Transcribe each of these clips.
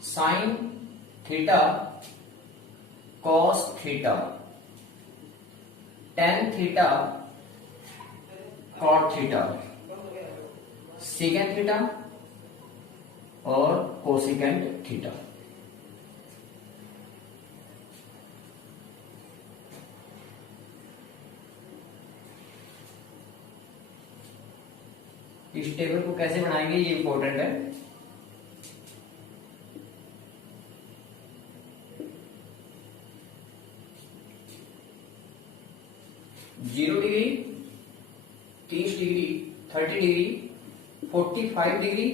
Sign theta cos theta, tan theta cot theta, secant theta और cosecant theta. इस table को कैसे बनाएंगे ये इंपॉर्टेंट है। Zero degree, 30 degree, 30 degree, 45 degree,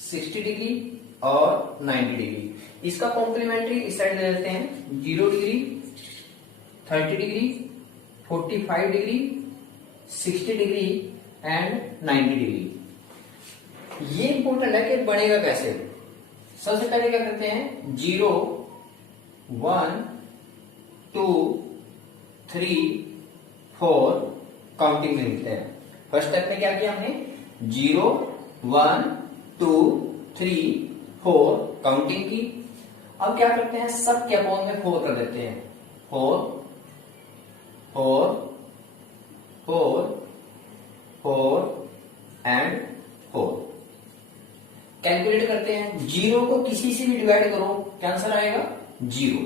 60 degree और 90 डिग्री। इसका कॉम्प्लीमेंट्री इस साइड ले लेते हैं। 0 degree, 30 degree, 45 degree, 60 degree and 90 degree. ये इंपॉर्टेंट है कि बनेगा कैसे। सबसे पहले क्या करते हैं, 0 1 2 3 4 काउंटिंग में लिखते हैं। फर्स्ट स्टेप में क्या किया हमने, 0 1 2 3 4 काउंटिंग की। अब क्या करते हैं, सब के अपॉन में 4 कर देते हैं। 4 4 4 4 एंड 4 कैलकुलेट करते हैं। 0 को किसी से भी डिवाइड करो, क्या आंसर आएगा, 0।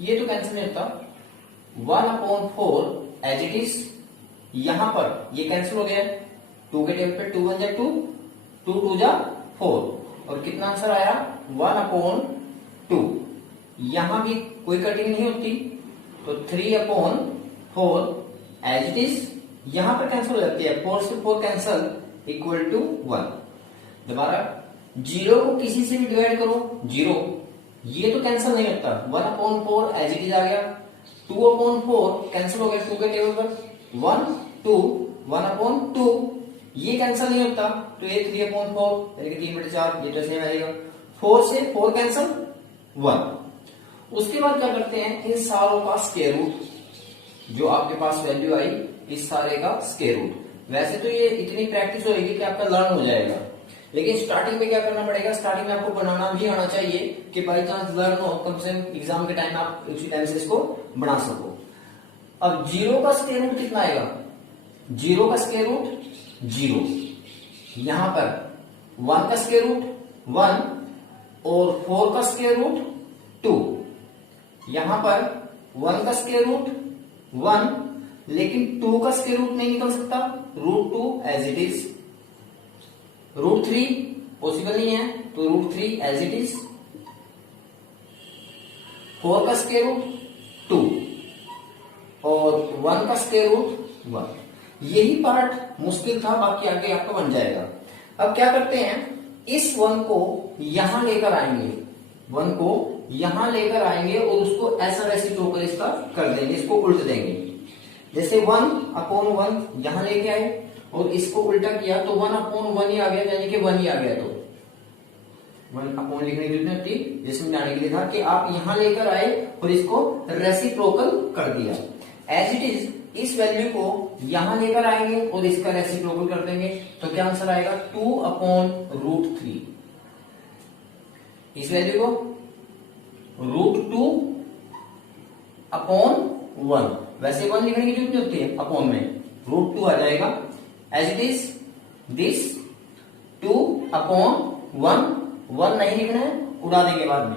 ये तो कैंसिल नहीं होता। 1/4 एज इट इज, यहां पर ये कैंसिल हो गया। 2 के टेबल पे 2 1 जा 2, 2 2 जा 4 और कितना आंसर आया, 1/2। यहां भी कोई कटिंग नहीं होती तो 3/4 एज इट इज, यहां पर कैंसिल हो जाती है। 4 से 4 कैंसिल इक्वल टू 1। दोबारा 0 को किसी से भी डिवाइड करो, 0, ये तो कैंसिल नहीं होता। 1/4 एज इट इज आ गया। 2/4 कैंसिल हो गया 2 के टेबल पर। 1 2 1/2 ये कैंसिल नहीं होता तो ये 3/4 यानी कि 3/4 ये तो सेम आएगा। 4 से 4 कैंसिल 1। उसके बाद क्या करते हैं, इन सारों का स्क्वायर रूट, जो आपके पास वैल्यू आई इस सारे का स्क्वायर रूट। वैसे तो ये इतनी प्रैक्टिस होगी कि आपका लर्न हो जाएगा, लेकिन स्टार्टिंग में क्या करना पड़ेगा, स्टार्टिंग में आपको बनाना भी आना चाहिए कि बाई चांस लर्न हो, कम से कम एग्जाम के टाइम आप उसी टाइम से इसको बना सको। अब 0 का स्क्वायर रूट कितना आएगा, 0 का स्क्वायर रूट 0, यहां पर 1 का स्क्वायर रूट 1 और 4 का स्क्वायर रूट 2, यहां पर 1 का स्क्वायर रूट 1, लेकिन 2 का स्क्वायर रूट नहीं निकल सकता, √2 एज इट इज। √3 पॉसिबल नहीं है तो √3 एज इट इज। 4 का स्क्वायर रूट 2 और 1 का स्क्वायर रूट 1। यही पार्ट मुश्किल था, बाकी आगे आपका बन जाएगा। अब क्या करते हैं, इस 1 को यहां लेकर आएंगे, 1 को यहां लेकर आएंगे और उसको ऐसा रेसिप्रोकल इसका कर देंगे, इसको उल्ट देंगे। जैसे 1/1 यहां लेके आए और इसको उल्टा किया तो 1/1 ही आ गया, यानी कि 1 ही आ गया। तो 1 लिखने की जरूरत नहीं होती, जिसमें जाने के लिए था कि आप यहां लेकर आए और इसको रेसिप्रोकल कर दिया। एज इट इज इस वैल्यू को यहां लेकर आएंगे और इसका रेसिप्रोकल कर देंगे तो क्या आंसर आएगा, 2/√3। इस वैल्यू को √2/1, वैसे 1 लिखने की जरूरत नहीं होती है, अपॉन में √2 आ जाएगा। एज इट इज दिस 2/1, 1 नहीं लिखना है, उड़ा देंगे बाद में।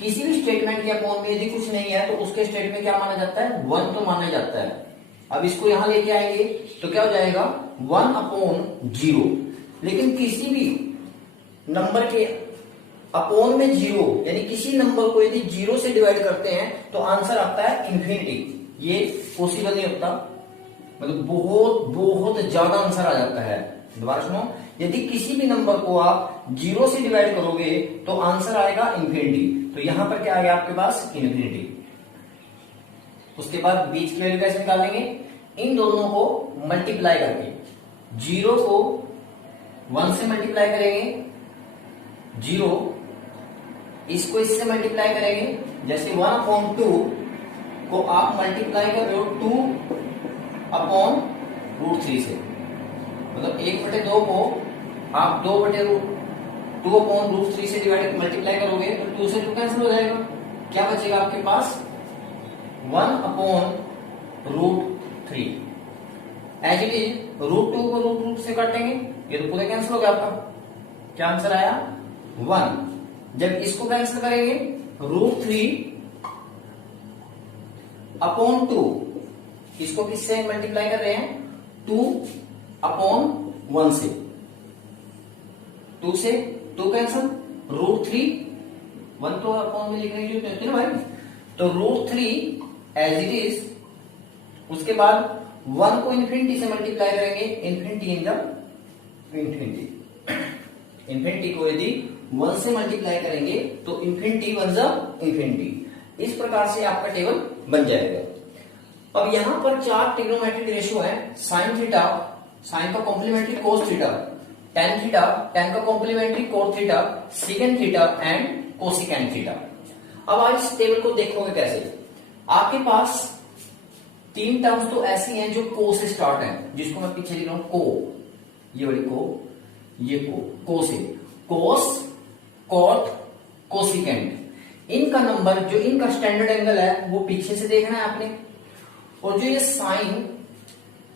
किसी भी स्टेटमेंट के अपॉन में यदि कुछ नहीं है तो उसके स्टेटमेंट में क्या माना जाता है, 1 तो माना जाता है। अब इसको यहां लेके आएंगे तो क्या हो जाएगा, 1/0। लेकिन किसी भी नंबर के अपॉन में 0, यानी किसी नंबर को यदि 0 से डिवाइड करते हैं तो आंसर आता है इन्फिनिटी। ये पॉसिबल नहीं होता, मतलब बहुत बहुत ज्यादा आंसर आ जाता है। दोबारा सुनो, यदि किसी भी नंबर को आप 0 से डिवाइड करोगे तो आंसर आएगा इन्फिनिटी। तो यहां पर क्या आ गया आपके पास, इन्फिनिटी। उसके बाद बीच की वैल्यू कैसे निकालेंगे, इन दोनों को मल्टीप्लाई करके। 0 को 1 से मल्टीप्लाई करेंगे, 0 इसको इससे मल्टीप्लाई करेंगे। जैसे 1/2 को आप मल्टीप्लाई कर रहे हो 2/√3 से, मतलब 1/2 को आप 2/√3 2/√3 से डिवाइड मल्टीप्लाई करोगे तो 2 से 2 कैंसिल हो जाएगा, क्या बचेगा आपके पास 1/√3। एज इट इज √2 को √2 से काटेंगे, ये तो पूरा कैंसिल हो गया आपका, क्या आंसर आया 1। जब इसको कैंसिल करेंगे √3/2, इसको किससे मल्टीप्लाई कर रहे हैं 2/1 से, 2 से 2 कैंसिल, √3 1 तो अपॉन में लिखने की जरूरत नहीं है भाई, तो √3 एज इट इज, उसके बाद 1 को इन्फिनिटी से मल्टीप्लाई करेंगे, infinity in the infinity, infinity को यदि 1 से मल्टीप्लाई करेंगे तो इन्फिनिटी 1 ज़ इन्फिनिटी, इस प्रकार से आपका टेबल बन जाएगा। अब यहां पर 4 ट्रिग्नोमेट्रिक रेशियो है, साइन थीटा, साइन का complementary cos theta, tan theta, tan का complementary cos theta, secant theta and cosecant theta. अब आज इस टेबल को देखोगे कैसे, आपके पास 3 टर्म्स तो ऐसी हैं जो को से स्टार्ट है, जिसको मैं पीछे लिख रहा हूं को, ये वाली को, ये को से, कोस, कॉट, कोसिकेंट, इनका नंबर जो इनका स्टैंडर्ड एंगल है वो पीछे से देखना है आपने, और जो ये साइन,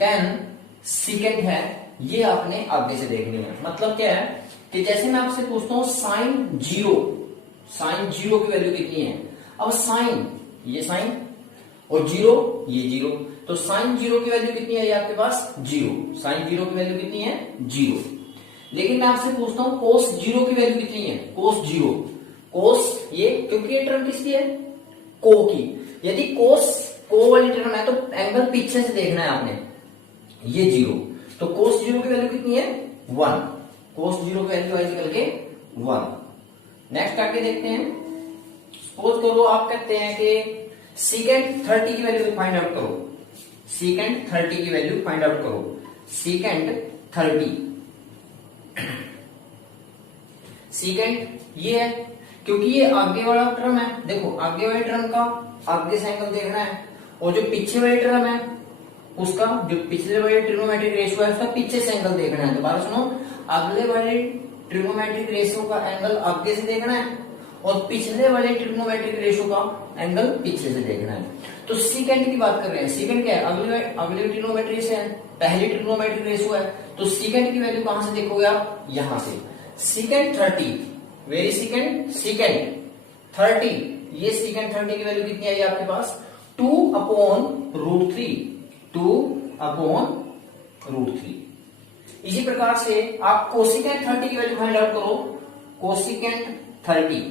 टेन, सीकेंट है ये आपने आगे से देखनी है। मतलब क्या है कि जैसे मैं आपसे पूछता हूं साइन 0, साइन 0 की वैल्यू कितनी है, अब साइन, ये साइन और 0, ये 0, तो साइन 0 की वैल्यू कितनी है, ये आपके पास 0, साइन 0 की वैल्यू कितनी है 0। लेकिन मैं आपसे पूछता हूं कोस 0 की वैल्यू कितनी है, कोस 0, कोस ये, क्योंकि ये टर्म किसकी है को की, यदि कोस को वाली टर्म है तो एंगल पीछे से देखना है आपने, ये 0, तो कोस 0 की वैल्यू कितनी है 1, कोस 0 की वैल्यू आई निकल के 1। नेक्स्ट आगे देखते हैं, सपोज करो आप कहते हैं कि सीकेंट 30 की वैल्यू फाइंड आउट करो, सीकेंट 30 की वैल्यू फाइंड आउट करो, सीकेंट 30, सीकेंट ये है क्योंकि ये आगे वाला टर्म है, देखो आगे वाले टर्म का आगे से एंगल देखना है, और जो पीछे वाले टर्म है उसका, जो पिछले वाले ट्रिग्नोमेट्रिक रेशियो है उसका पीछे से एंगल देखना है। दोबारा सुनो, अगले वाले ट्रिग्नोमेट्रिक रेशियो का एंगल आगे से देखना है और पिछले वाले ट्रिग्नोमेट्रिक रेशियो का एंगल पीछे से देखना है। तो सीकेंट की बात कर रहे हैं, सीकेंट क्या है, अगले ट्रिग्नोमेट्री से है, पहली ट्रिग्नोमेट्रिक रेशियो है, तो सीकेंट की वैल्यू कहां से देखोगे आप, यहां से, सीकेंट 30, वेरी सीकेंट, सीकेंट 30, ये सीकेंट 30 की वैल्यू कितनी आई आपके पास 2/√3, 2/√3। इसी प्रकार से आप कोसिकेंट 30 की वैल्यू फाइंड आउट करो, कोसिकेंट 30,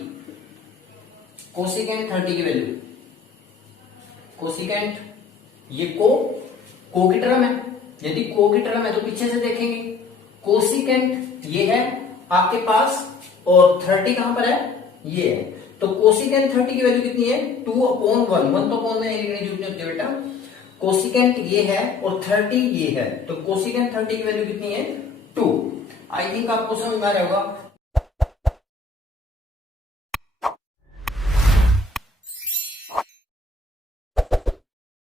कोसिकेंट 30 की वैल्यू, कोसिकेंट ये को की टर्म है, यदि को की टर्म है तो पीछे से देखेंगे, कोसिकेंट ये है आपके पास और 30 कहां पर है, ये है, तो कोसिकेंट 30 की वैल्यू कितनी है 2/1, 1 तो अपॉन में नहीं लिखने की जरूरत नहीं होती बेटा, कोसिकेंट ये है और 30 ये है, तो कोसिकेंट 30 की वैल्यू कितनी है 2। आई थिंक आपको समझ में आ रहा होगा।